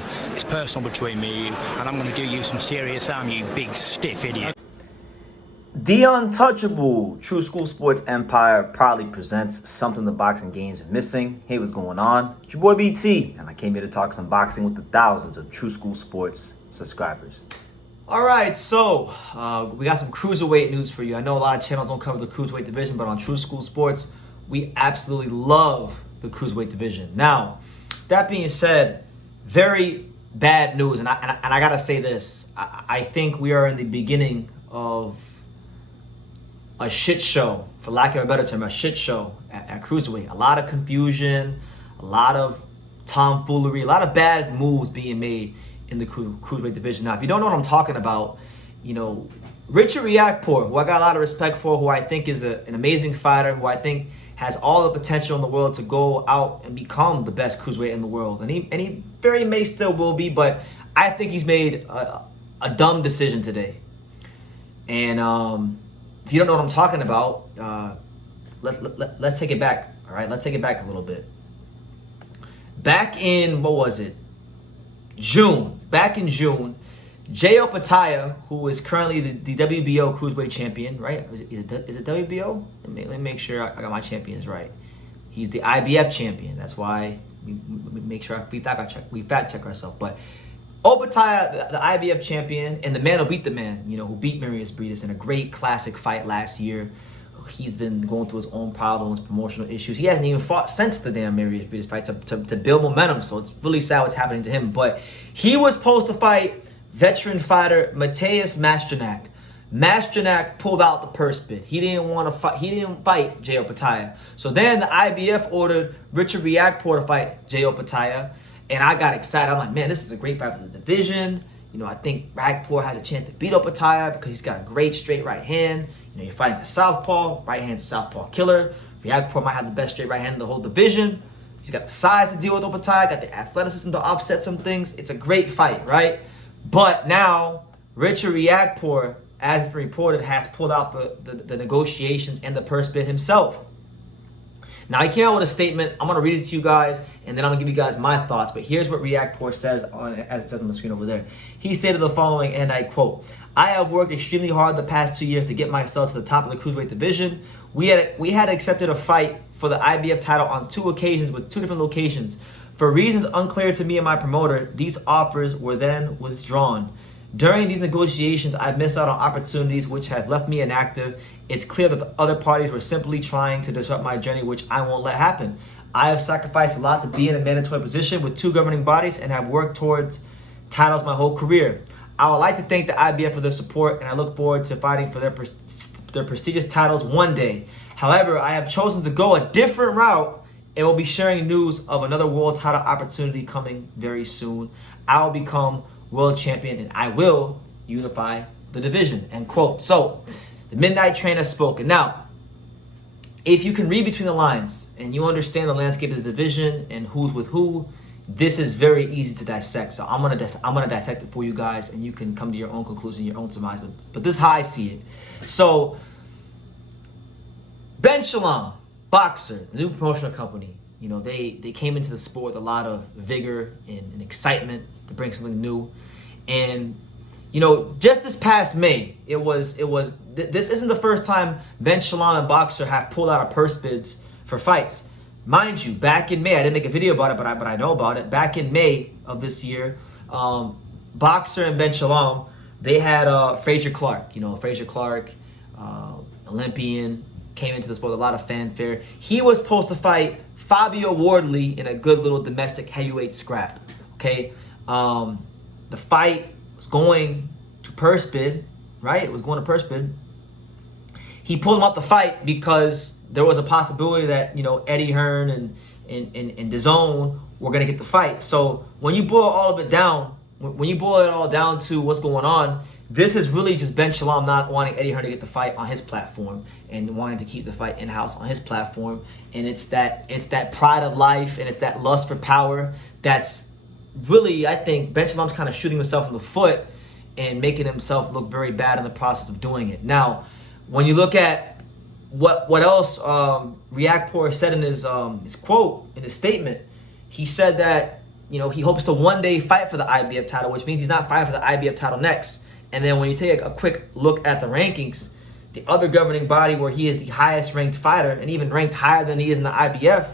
football. It's personal between me and you, and I'm going to do you some serious harm, you big stiff idiot. The untouchable True School Sports Empire proudly presents something the boxing games are missing. Hey, what's going on? It's your boy BT, and I came here to talk some boxing with the thousands of True School Sports subscribers. All right, so we got some cruiserweight news for you. I know a lot of channels don't cover the cruiserweight division, but on True School Sports, we absolutely love the cruiserweight division. Now, that being said, very bad news, and I gotta say this. I think we are in the beginning of a shit show, for lack of a better term, a shit show at cruiserweight. A lot of confusion, a lot of tomfoolery, a lot of bad moves being made in the cruiserweight division. Now, if you don't know what I'm talking about, you know, Richard Riakporhe, who I got a lot of respect for, who I think is an amazing fighter, who I think has all the potential in the world to go out and become the best cruiserweight in the world. And he very may still will be, but I think he's made a dumb decision today. And if you don't know what I'm talking about, let's take it back. All right, let's take it back a little bit. Back in, what was it? June. Back in June, Opetaia, who is currently the WBO cruiserweight champion, right? Is it WBO? Let me make sure I got my champions right. He's the IBF champion. That's why we make sure we fact check ourselves. But Opetaia, the IBF champion, and the man who beat the man, you know, who beat Marius Briedis in a great classic fight last year. He's been going through his own problems, promotional issues. He hasn't even fought since the damn Marius Briedis fight to build momentum. So it's really sad what's happening to him. But he was supposed to fight veteran fighter Mateusz Masternak. Masternak pulled out the purse bid. He didn't want to fight. He didn't fight Opetaia. So then the IBF ordered Richard Riakporhe to fight Opetaia. And I got excited. I'm like, man, this is a great fight for the division. You know, I think Riakporhe has a chance to beat Opetaia because he's got a great straight right hand. You know, you're fighting a southpaw. Right hand's a southpaw killer. Riakporhe might have the best straight right hand in the whole division. He's got the size to deal with Opetaia, got the athleticism to offset some things. It's a great fight, right? But now, Richard Riakporhe, as it's been reported, has pulled out the negotiations and the purse bid himself. Now, he came out with a statement. I'm going to read it to you guys, and then I'm going to give you guys my thoughts. But here's what Riakporhe says, as it says on the screen over there. He stated the following, and I quote, "I have worked extremely hard the past 2 years to get myself to the top of the cruiserweight division. We had accepted a fight for the IBF title on 2 occasions with 2 different locations. For reasons unclear to me and my promoter, these offers were then withdrawn. During these negotiations, I missed out on opportunities which have left me inactive. It's clear that the other parties were simply trying to disrupt my journey, which I won't let happen. I have sacrificed a lot to be in a mandatory position with 2 governing bodies and have worked towards titles my whole career. I would like to thank the IBF for their support, and I look forward to fighting for their prestigious titles one day. However, I have chosen to go a different route and will be sharing news of another world title opportunity coming very soon. I will become world champion, and I will unify the division," end quote. So, the Midnight Train has spoken. Now, if you can read between the lines and you understand the landscape of the division and who's with who, this is very easy to dissect. So I'm gonna dissect it for you guys, and you can come to your own conclusion, your own surmise. But this is how I see it. So, Shalom, Boxer, the new promotional company, you know, they came into the sport with a lot of vigor and excitement to bring something new. And, you know, just this past May, this isn't the first time Shalom and Boxer have pulled out of purse bids for fights. Mind you, back in May, I didn't make a video about it, but I know about it. Back in May of this year, Boxer and Shalom, they had Frazier Clark. You know, Frazier Clark, Olympian, came into the sport with a lot of fanfare. He was supposed to fight Fabio Wardley in a good little domestic heavyweight scrap. Okay, the fight was going to purse bid, right? It was going to purse bid. He pulled him out the fight because there was a possibility that, you know, Eddie Hearn and DAZN were going to get the fight. So when you boil all of it down, when you boil it all down to what's going on, this is really just Shalom not wanting Eddie Hearn to get the fight on his platform and wanting to keep the fight in-house on his platform. And it's that pride of life and it's that lust for power that's really, I think, Shalom's kind of shooting himself in the foot and making himself look very bad in the process of doing it. Now, when you look at what else Riakporhe said in his quote, in his statement, he said that you know, he hopes to one day fight for the IBF title, which means he's not fighting for the IBF title next. And then when you take a quick look at the rankings, the other governing body where he is the highest ranked fighter and even ranked higher than he is in the IBF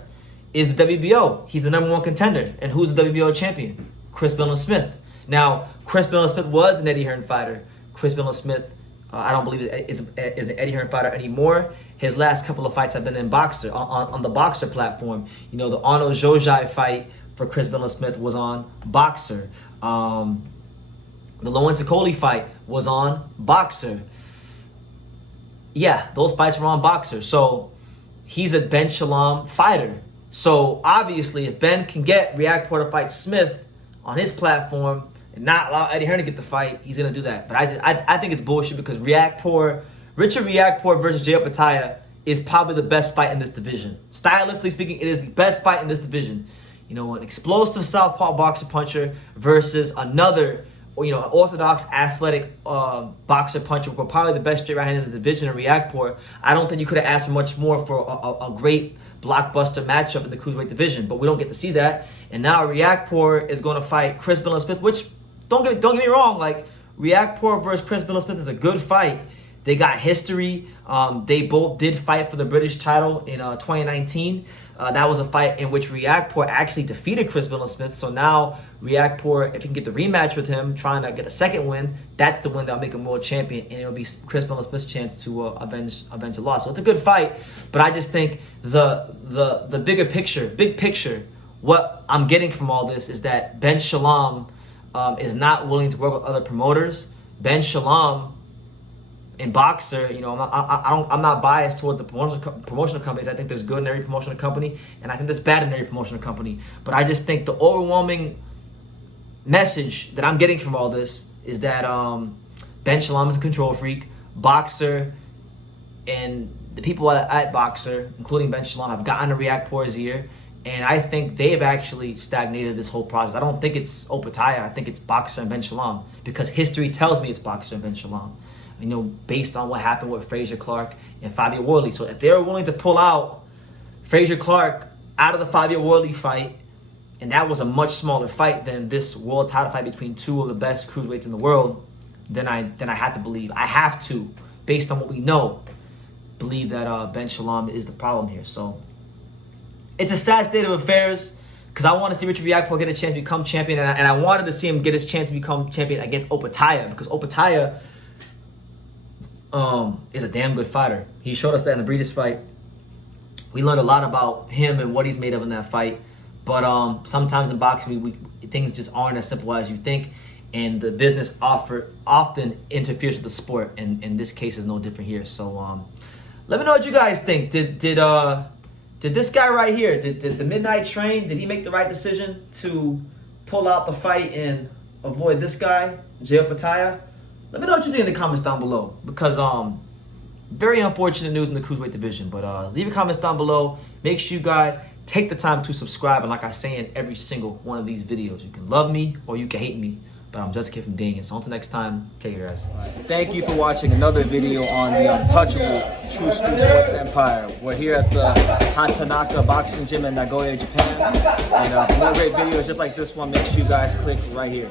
is the WBO. He's the #1 contender. And who's the WBO champion? Chris Smith. Now, Chris Smith was an Eddie Hearn fighter. Chris Smith, I don't believe is an Eddie Hearn fighter anymore. His last couple of fights have been in Boxer, on the Boxer platform. You know, the Arnold Jojai fight for Chris Smith was on Boxer. The Lawrence Okoli fight was on Boxer. Yeah, those fights were on Boxer. So he's a Ben Shalom fighter. So obviously, if Ben can get Riakporhe to fight Smith on his platform and not allow Eddie Hearn to get the fight, he's gonna do that. But I think it's bullshit because Richard Riakporhe versus Jay Opetaia is probably the best fight in this division. Stylistically speaking, it is the best fight in this division. You know, an explosive southpaw boxer puncher versus another, you know, an orthodox athletic boxer puncher with probably the best straight right hand in the division in Riakporhe. I don't think you could have asked for much more for a great blockbuster matchup in the cruiserweight division, but we don't get to see that. And now Riakporhe is going to fight Chris Smith, which don't get me wrong, like Riakporhe versus Chris Smith is a good fight. They got history. They both did fight for the British title in 2019. That was a fight in which Riakporhe actually defeated Chris Smith. So now Riakporhe, if he can get the rematch with him, trying to get a second win, that's the win that'll make him world champion, and it'll be Chris Smith's chance to avenge the loss. So it's a good fight, but I just think the big picture, what I'm getting from all this is that Ben Shalom is not willing to work with other promoters. Ben Shalom in Boxer, you know, I'm not biased towards the promotional companies. I think there's good in every promotional company, and I think there's bad in every promotional company. But I just think the overwhelming message that I'm getting from all this is that Ben Shalom is a control freak. Boxer and the people at Boxer, including Ben Shalom, have gotten to Riakporhe's ear, and I think they've actually stagnated this whole process. I don't think it's Opetaia. I think it's Boxer and Ben Shalom, because history tells me it's Boxer and Ben Shalom. You know, based on what happened with Frazier Clark and Fabio Worley. So if they're willing to pull out Frazier Clark out of the Fabio Worley fight, and that was a much smaller fight than this world title fight between two of the best cruiserweights in the world, then I have to believe, based on what we know, believe that Ben Shalom is the problem here. So it's a sad state of affairs, because I want to see Richard Riakporhe get a chance to become champion, and I wanted to see him get his chance to become champion against Opetaia, because Opetaia is a damn good fighter. He showed us that in the Breeders' fight. We learned a lot about him and what he's made of in that fight. But sometimes in boxing, things just aren't as simple as you think, and the business often interferes with the sport, and in this case is no different here. So let me know what you guys think. Did this guy right here, did the Midnight Train, did he make the right decision to pull out the fight and avoid this guy, Jay Opetaia? Let me know what you think in the comments down below, because very unfortunate news in the cruiserweight division. But leave your comments down below. Make sure you guys take the time to subscribe. And like I say in every single one of these videos, you can love me or you can hate me, but I'm just a kid from Daniel. So until next time, take care, guys. Thank you for watching another video on the untouchable True School Sports Empire. We're here at the Hatanaka Boxing Gym in Nagoya, Japan. And for more great videos just like this one, make sure you guys click right here.